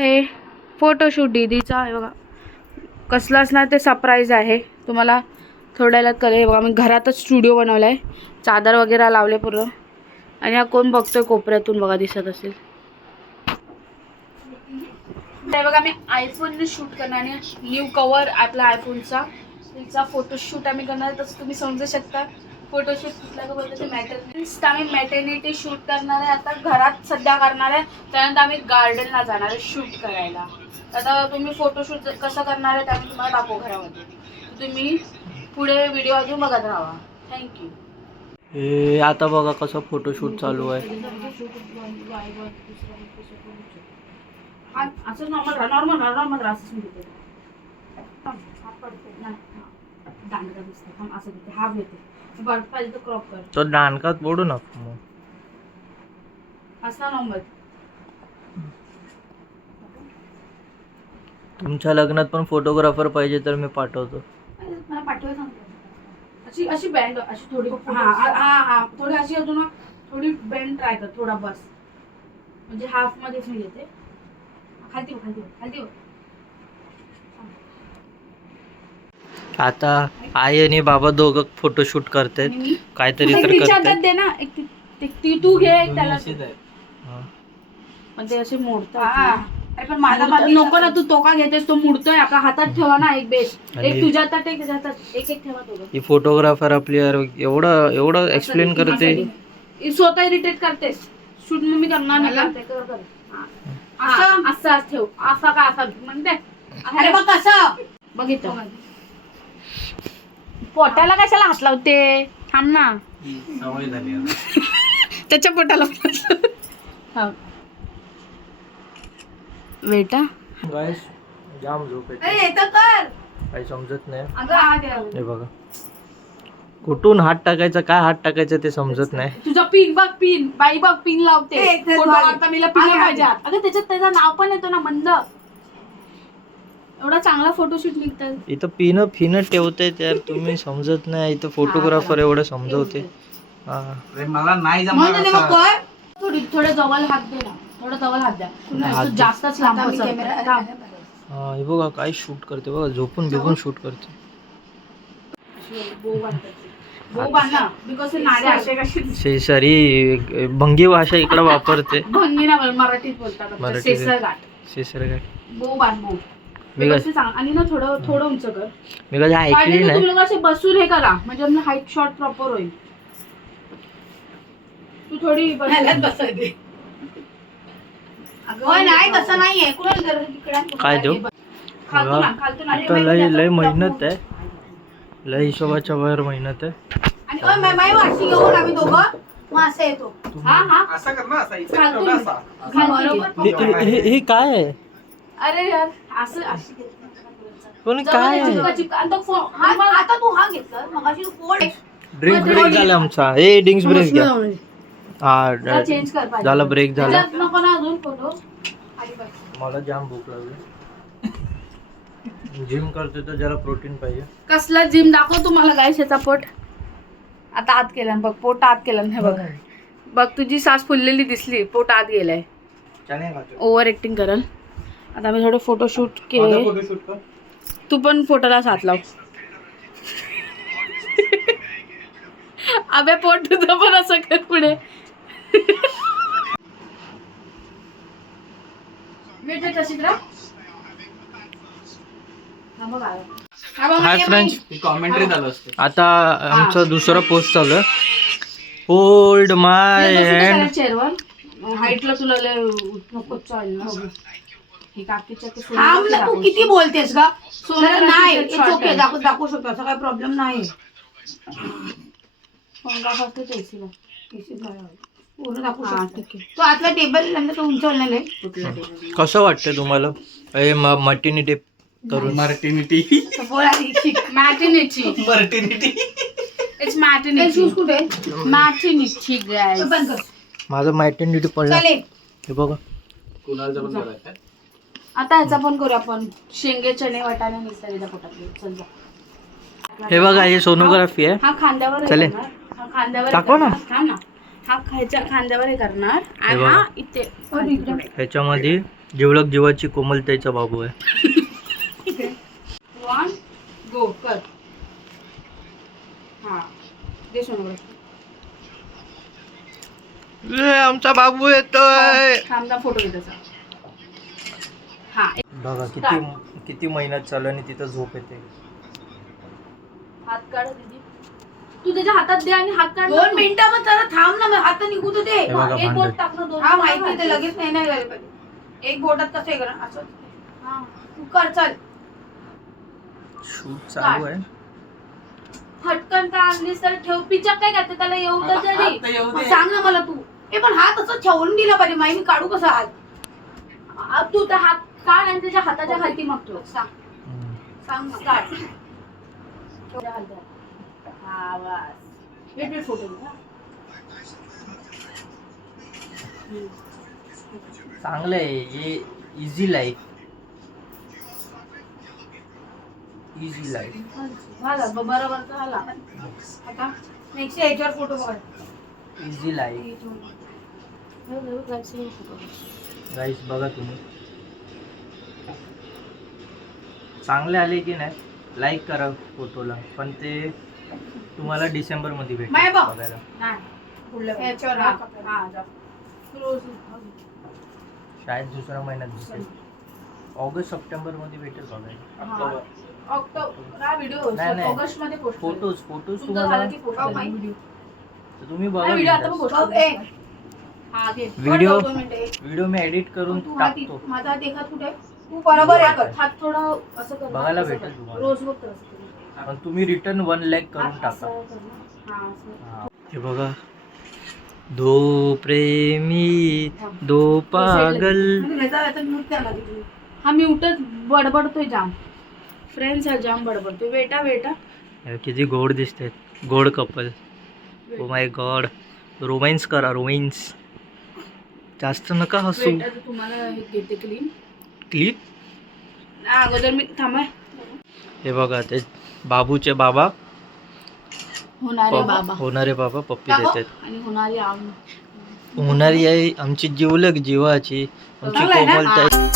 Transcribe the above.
आहे फोटोशूट दीदीचा. हे बघा कसलाच ना ते सरप्राईज आहे तुम्हाला थोड्या वेळात कळेल. बघा मी घरातच स्टुडिओ बनवला आहे, चादर वगैरे लावले पूर्ण. आणि हा कोण बघतोय कोपऱ्यातून बघा दिसत असेल. ते बघा मी आयफोनने शूट करणार आहे. न्यू कवर आपला आयफोनचा तिचा फोटोशूट आम्ही करणार. तसं तुम्ही समजू शकता फोटोशूट कुठल्या का बोलतो ते मॅटर्निटी आम्ही मॅटर्निटी शूट करणार आहे. आता घरात सध्या करणार आहे, त्यानंतर आम्ही गार्डनला जाणार आहे शूट करायला. आता तुम्ही फोटोशूट कसं करणार आहे त्यामुळे तुम्हाला दाखवू घरामध्ये. तुम्ही पुढे व्हिडिओ अजून बघत राहा. थँक्यू. हे आता बघा कसं फोटोशूट चालू आहे. असं नॉर्मल नॉर्मल असं घेते दांडगा दिसतो पण असं घेते हाफ घेते बर्फ पाहिजे तर क्रॉप कर. तो दांडकात बोडू नको मग असा नॉर्मल. तुमच्या लग्नात पण फोटोग्राफर पाहिजे तर मी पाठवतो. मला पाठवायला सांगतो. अशी अशी बँड अशी थोडी हा थोडी अशी अजून थोडी बँड ट्राय कर थोडा बस. म्हणजे हाफ मध्येच मी घेते. खालती खालती आता आई आणि बाबा दोघं फोटोशूट करतात. काहीतरी तर करतात. दे ना एक ती तू घे त्याला म्हणजे असे मोडतात. पण माझा नको ना तू तो का घेतेस तो मुडतोय. आपल्या हातात ठेवा ना एक बेस. एक तुझ्या हातात एक त्याच्या हातात एक एक ठेवा. तो ही फोटोग्राफर आपली एवढं एक्सप्लेन करते. स्वतः इरिटेट करतेस. शूट मी करणार नाही. असं ठेव असा का असा म्हणते. अरे बघ कसं बघितलं पोटाला कशाला हात लावते. थांब ना सवय झाली त्याच्या पोटाला. बेटा गाइस जाम झोप येते. काही समजत नाही. हे बघा कुठून हात टाकायचा काय हात टाकायचं ते समजत नाही. तुझा पिन बघ पिन बाई बघ पिन लावते. फोटो काढता मला पिन पाहिजे. अगं त्याच्यात त्याचं नाव पण येतो ना मंद. एवढा चांगला फोटोशूट निघतात. इथं पिन फिन ठेवते त्यार तुम्ही समजत नाही. इथं फोटोग्राफर एवढं समजवते. मला नाही जमणार. थोडं जवळ हात दे ना. थोडं जवळ हात द्या. जास्तच लांब हा हे बघा काय शूट करते बघा. झोपून बिपून शूट करते. शेजारी भंगी भाषा इकडे वापरते. भंगी ना मराठीत बोलतात. आणि ना थोडं उंच कर. मी कधी ऐकली नाही. तुम्ही असे बसून हे करा म्हणजे आपलं हाईट शॉट प्रॉपर होईल. तू थोडी बसायची. नाही तसं नाहीये. काय देऊ लय मेहनत आहे. लय हिशोबाच्या बाहेर मेहनत आहे. हे काय आहे. अरे यार असं कोणी काय ड्रिंक ब्रेक झाला आमचा. हे ड्रिंक्स ब्रेक घ्या. हा चेंज कर झाला ब्रेक झाला. नको ना अजून फोटो. मला जाम भूक लागली. जिम करते तर जरा प्रोटीन पाहिजे. कसला जिम दाखव तुम्हाला गायशाचा पोट. आता आत केला बघ. पोट आत केलं हे बघ. बघ तुझी सास फुललेली दिसली. पोट आत गेलाय. ओव्हर ऍक्टिंग करल. आता आम्ही थोडे फोटोशूट केले. तू पण फोटोला साथ लाव. अबे पोट तुझं पण असं कर पुढे. Hi friends. कॉमेंट्री चालू असते. आता आमचा दुसरा पोस्ट चालू आहे. होल्ड माय हँड. चेअरवर हाईटला तुला नकोच चालेल. तू किती बोलतेस का. नाही दाखवू शकतो असं काही प्रॉब्लेम नाही. पूर्ण दाखवू शकतो. तो आतला टेबल तो उंचवलेला आहे. कसं वाटतं तुम्हाला हे मॅटर्निटी करून. मर्टिनिटी मॅटर्निटी मर्टिनिटी इट्स मॅटर्निटी. शूज कुठे. Maternity guys. बंद कर. माझं मॅटर्निटी पडलं. हे बघा कुणालचं पण करायचं. आता ह्याचा पण करू आपण. शेंगे चणे वाटाणे मिसळीच्या पोटातले. चल जा. हे बघा हे सोनोग्राफी आहे. हा खांद्यावर चालेल. हा खांद्यावर दाखव ना. हा ना. हा खायच्या खांद्यावर हे करणार आणि हा इथे ह्याच्यामध्ये जिवलक जीवाची कोमलतेचा बाबू आहे. 1 गो कर. हा दे सोनोग्राफी. आमचा बाबू येतोय. थांबदा फोटो घे त्याचा. हा बघा किती महिन्यात चालू आणि तिथं झोप येते. हात काढ दीदी. तू त्याच्या हातात दे आणि हात काढ. 2 मिनिटं मग जरा थांब ना, मग हात निघू तर दे. हे बघा एक भांडण. बोट टाक ना, 2 हा माहिती ते लगेच नाही नाही झालं पाहिजे. एक बोटात कसं हे करा असं. हा तू कर चल. शूट चालू आहे. फटकन का आणलीस तर ठेव. पिचक काय करते त्याला येऊ तर तरी. मग सांग ना मला तू. पण हात असं ठेवून दिला पाहिजे. माहिती मी काढू कसा हात. तू त्या हात काढ आणि त्याच्या हाताच्या खाली मग ठेव. सांग हम्म. सांग ना. काढ. त्याच्या हातावर. हा बस. वेट फोटो घे. हा. चांगलं आहे हे. Easy life. Easy life. झाला बरोबर झाला. आता नेक्स्ट याच्यावर फोटो बघा. Easy life. गाईस बघा तुम्ही. चांगले आले की नाही लाईक करा फोटोला. पण ते तुम्हाला डिसेंबर मध्ये भेटेल माय बघ. बघायला. नाही याच्यावर हा, हा. हा, जा. रोज शाळेत दुसऱ्या महिन्यात दिसेल. ऑगस्ट सप्टेंबर मध्ये भेटेल बघायला. ऑक्टोबर हा व्हिडिओ नाही, नाही. ऑगस्ट मध्ये पोस्ट फोटोज तुमचा तुम्हाला झाला की पोस्ट हो, व्हिडिओ. तर तुम्ही बघा व्हिडिओ आता बिनधास्त. पोस्ट बघ, ए. हा घे. व्हिडिओ 2 मिनिटं. व्हिडिओ मी एडिट करून तू हात टाकतो. माझा हात एकात कुठे. तू बरोबर आहे कर. हात थोडं असं कर. बघायला असं भेटेल कर. तुम्हाला. रोज बघ तर असं कर. पण तुम्ही रिटर्न 1 लाईक करून हात टाका. असं कर ना. हा, असं. हा. हे बघा. दो प्रेमी दो पागल. ह्याचा नृत्य आला तिथे. हा म्यूटच बडबडतोय जाम. फ्रेंड्स हा जाम बडबडतोय. बेटा बेटा किती गोड दिसते. गोड couple. Oh my God. Romance करा रोमॅन्स. जास्त नका हसू. बेटा तर तुम्हाला हे घेते क्लीन. क्लिप. अगोदर मी थांबा. हे बघा ते बाबूचे बाबा होणारे बाबा पप्पी देतात. आणि होणारी आम. होणारी आहे आमची जिवलक जीवाची. आमची चांगलं आहे ना? कोमलता.